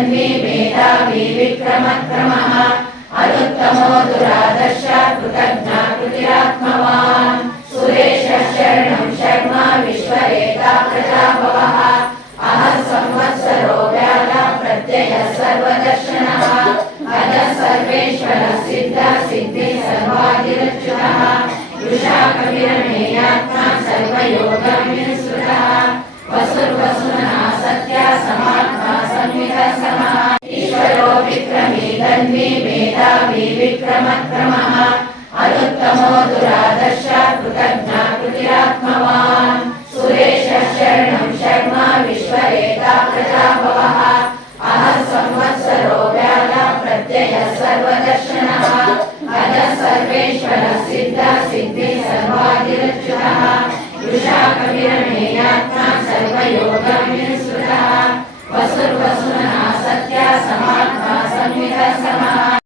तन्वी मेधावी विक्रमक्रमः अनुत्तमो दुरादर्श कृतज्ञा कृतिरात्मवान् सुरेशः शरणं शर्मा विश्वरेता प्रजाभवः अहः संवत्सरो व्याला प्रत्ययः सर्वदर्शनः अजः सर्वेश्वरः सिद्धः सिद्धिः सर्वादिरच्युतः वृषा कविरमेयात्मा सर्वयोगविनुसृतः वसुर्वसुनः सत्या समात्मा संवितः समः ईश्वरो विक्रमी तन्वी मेधावी विक्रमक्रमः अनुत्तमो दुरादर्श कृतज्ञा कृतिरात्मवान् सुरेशः शरणं शर्मा विश्वरेता प्रजाभवः अहः संवत्सरो व्याला प्रत्ययः सर्वदर्शनः अजः सर्वेश्वरः सिद्धः सिद्धिः सर्वादि